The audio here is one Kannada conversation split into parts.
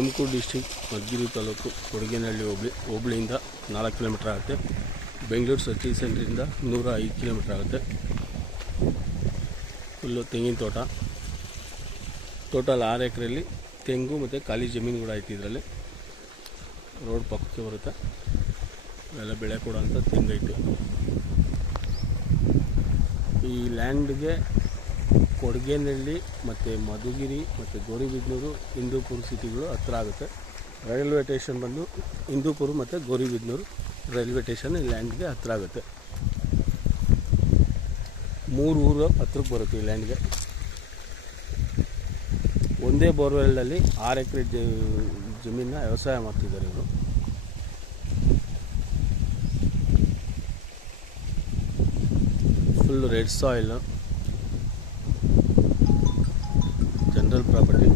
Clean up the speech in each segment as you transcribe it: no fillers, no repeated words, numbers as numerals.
ತುಮಕೂರು ಡಿಸ್ಟ್ರಿಕ್ಟ್ ಮಧುಗಿರಿ ತಾಲೂಕು ಕೊಡಗೇನಹಳ್ಳಿ ಹೋಬಳಿಯಿಂದ 4 ಕಿಲೋಮೀಟರ್ ಆಗುತ್ತೆ. ಬೆಂಗಳೂರು ಸಿಟಿ ಸೆಂಟ್ರಿಂದ 105 ಕಿಲೋಮೀಟರ್ ಆಗುತ್ತೆ. ಫುಲ್ಲು ತೆಂಗಿನ ತೋಟ, ಟೋಟಲ್ 6 ಎಕರೆಯಲ್ಲಿ ತೆಂಗು ಮತ್ತು ಖಾಲಿ ಜಮೀನು ಕೂಡ ಐತಿ. ಇದರಲ್ಲಿ ರೋಡ್ ಪಕ್ಕಕ್ಕೆ ಬರುತ್ತೆ. ಎಲ್ಲ ಬೆಳೆ ಕೂಡ ಅಂತ ತೆಂಗೈತೆ. ಈ ಲ್ಯಾಂಡ್ಗೆ ಕೊಡಗೇನಹಳ್ಳಿ ಮತ್ತು ಮಧುಗಿರಿ ಮತ್ತು ಗೌರಿಬಿದನೂರು, ಹಿಂದೂಪುರ ಸಿಟಿಗಳು ಹತ್ತಿರ ಆಗುತ್ತೆ. ರೈಲ್ವೆ ಸ್ಟೇಷನ್ ಬಂದು ಹಿಂದೂಪುರ ಮತ್ತು ಗೌರಿಬಿದನೂರು ರೈಲ್ವೆ ಸ್ಟೇಷನ್ ಈ ಲ್ಯಾಂಡ್ಗೆ ಹತ್ತಿರ ಆಗುತ್ತೆ. 3 ಊರು ಹತ್ರಕ್ಕೆ ಬರುತ್ತೆ ಈ ಲ್ಯಾಂಡ್ಗೆ. ಒಂದೇ ಬೋರ್ವೆಲ್ನಲ್ಲಿ 6 ಎಕರೆ ಜಮೀನನ್ನ ವ್ಯವಸಾಯ ಮಾಡ್ತಿದ್ದಾರೆ ಇವರು. Full red soil, general property.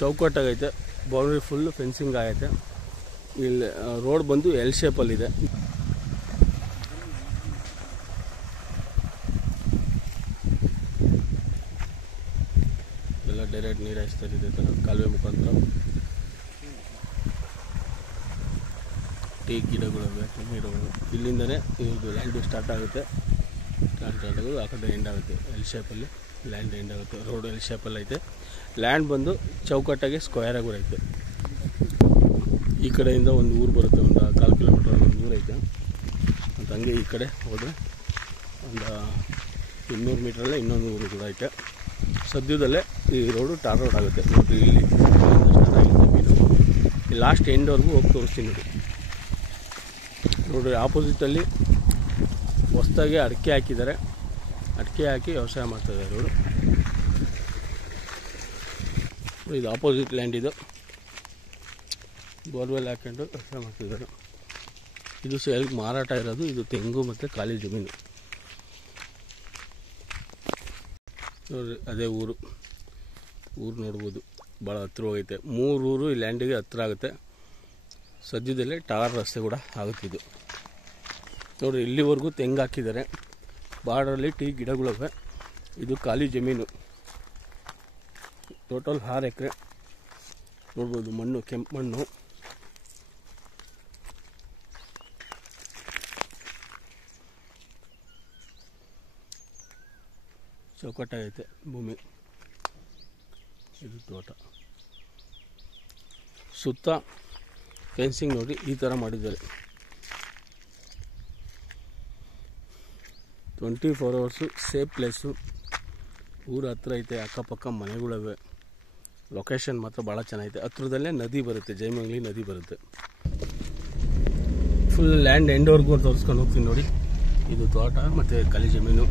ಚೌಕಟ್ಟಾಗೈತೆ, ಬೌಂಡ್ರಿ ಫುಲ್ಲು ಫೆನ್ಸಿಂಗ್ ಆಗೈತೆ. ಇಲ್ಲಿ ರೋಡ್ ಬಂದು ಎಲ್ ಶೇಪಲ್ಲಿದೆ. ಎಲ್ಲ ಡೈರೆಕ್ಟ್ ನೀರು ಹಾಯಿಸ್ತಾರೆ ಇದೇ ಥರ ಕಾಲುವೆ ಮುಖಾಂತರ. ಟೀ ಗಿಡಗಳು, ನೀರುಗಳು ಇಲ್ಲಿಂದನೇ ಇವ್ರದ್ದು ಲ್ಯಾಂಡು ಸ್ಟಾರ್ಟ್ ಆಗುತ್ತೆ. ಸ್ಟಾರ್ಟ್ ಆಗೋದು ಆ ಕಡೆ ಎಂಡ್ ಆಗುತ್ತೆ. ಎಲ್ ಶೇಪಲ್ಲಿ ಲ್ಯಾಂಡ್ ಎಂಡ್ ಆಗುತ್ತೆ. ರೋಡ್ ಎಲ್ ಶೇಪಲ್ಲಿ ಐತೆ. ಲ್ಯಾಂಡ್ ಬಂದು ಚೌಕಟ್ಟಾಗಿ ಸ್ಕ್ವೇರಾಗೂ ಐತೆ. ಈ ಕಡೆಯಿಂದ ಒಂದು ಊರು ಬರುತ್ತೆ, ಒಂದು 4 ಕಿಲೋಮೀಟರ್ ಒಂದು ಊರು ಐತೆ. ಮತ್ತು ಹಂಗೆ ಈ ಕಡೆ ಹೋದರೆ ಒಂದು 200 ಮೀಟ್ರಲ್ಲೇ ಇನ್ನೊಂದು ಊರು ಕೂಡ ಐತೆ. ಸದ್ಯದಲ್ಲೇ ಈ ರೋಡು ಟಾರ್ ರೋಡ್ ಆಗುತ್ತೆ. ನೋಡಿರಿ, ಇಲ್ಲಿ ಸ್ಟಾರ್ಟ್ ಆಗಿದೆ ಮೀನು. ಲಾಸ್ಟ್ ಎಂಡ್ವರೆಗೂ ಹೋಗಿ ತೋರಿಸ್ತೀನಿ ನೋಡಿ. ನೋಡಿರಿ, ಆಪೋಸಿಟಲ್ಲಿ ಹೊಸದಾಗಿ ಅಡಿಕೆ ಹಾಕಿದ್ದಾರೆ. ಅಡಿಕೆ ಹಾಕಿ ವ್ಯವಸಾಯ ಮಾಡ್ತಾಯಿದ್ದಾರೆ ಇವರು. ಇದು ಆಪೋಸಿಟ್ ಲ್ಯಾಂಡ್, ಇದು ಬೋರ್ವೆಲ್ ಹಾಕೊಂಡು ವ್ಯವಸಾಯ ಮಾಡ್ತಿದ್ದಾರೆ. ಇದು ಸೇಲ್ಗೆ ಮಾರಾಟ ಇರೋದು. ಇದು ತೆಂಗು ಮತ್ತು ಖಾಲಿ ಜಮೀನು. ನೋಡಿರಿ, ಅದೇ ಊರು ನೋಡ್ಬೋದು, ಭಾಳ ಹತ್ತಿರ ಹೋಗೈತೆ. 3 ಊರು ಈ ಲ್ಯಾಂಡಿಗೆ ಹತ್ತಿರ ಆಗುತ್ತೆ. ಸದ್ಯದಲ್ಲೇ ಟಾರ್ ರಸ್ತೆ ಕೂಡ ಆಗುತ್ತಿದ್ದು. ನೋಡಿರಿ, ಇಲ್ಲಿವರೆಗೂ ತೆಂಗು ಹಾಕಿದ್ದಾರೆ. ಬಾರ್ಡ್ರಲ್ಲಿ ಟೀ ಗಿಡಗಳಿವೆ. ಇದು ಖಾಲಿ ಜಮೀನು. ಟೋಟಲ್ 6 ಎಕರೆ. ನೋಡ್ಬೋದು, ಮಣ್ಣು ಕೆಂಪು ಮಣ್ಣು. ಚೌಕಟ್ಟಾಗೈತೆ ಭೂಮಿ. ಇದು ತೋಟ. ಸುತ್ತ ಫೆನ್ಸಿಂಗ್ ನೋಡಿ ಈ ಥರ ಮಾಡಿದ್ದಾರೆ. 24 ಅವರ್ಸು ಸೇಫ್ ಪ್ಲೇಸು. ಊರು ಹತ್ರ ಐತೆ, ಅಕ್ಕಪಕ್ಕ ಮನೆಗಳಿವೆ. ಲೊಕೇಶನ್ ಮಾತ್ರ ಭಾಳ ಚೆನ್ನಾಗೈತೆ. ಹತ್ರದಲ್ಲೇ ನದಿ ಬರುತ್ತೆ, ಜಯಮಂಗ್ಲಿ ನದಿ ಬರುತ್ತೆ. ಫುಲ್ ಲ್ಯಾಂಡ್ ಎಂಡ್ವರೆಗೂ ತೋರಿಸ್ಕೊಂಡು ಹೋಗ್ತೀನಿ ನೋಡಿ. ಇದು ತೋಟ ಮತ್ತು ಖಾಲಿ ಜಮೀನು.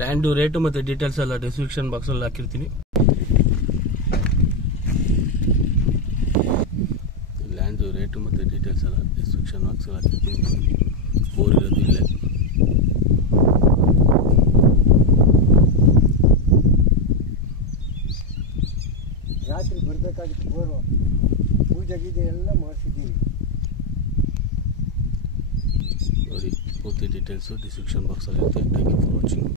ಲ್ಯಾಂಡು ರೇಟು ಮತ್ತು ಡೀಟೇಲ್ಸ್ ಎಲ್ಲ ಡಿಸ್ಕ್ರಿಪ್ಷನ್ ಬಾಕ್ಸಲ್ಲಿ ಹಾಕಿರ್ತೀನಿ. ಲ್ಯಾಂಡು ರೇಟು ಮತ್ತು ಡೀಟೇಲ್ಸ್ ಎಲ್ಲ ಡಿಸ್ಕ್ರಿಪ್ಷನ್ ಬಾಕ್ಸಲ್ಲಿ ಹಾಕಿರ್ತೀನಿ. ಬೋರ್ ಇರೋದು ಇಲ್ಲೇ. ರಾತ್ರಿ ಬರಬೇಕಾಗಿತ್ತು ಬೋರು. ಪೂಜೆ ಗೀಜೆ ಎಲ್ಲ ಮಾಡಿಸಿದ್ದೀವಿ ನೋಡಿ. ಪೂರ್ತಿ ಡೀಟೇಲ್ಸು ಡಿಸ್ಕ್ರಿಪ್ಷನ್ ಬಾಕ್ಸಲ್ಲಿ ಇರುತ್ತೆ. Thank you for watching.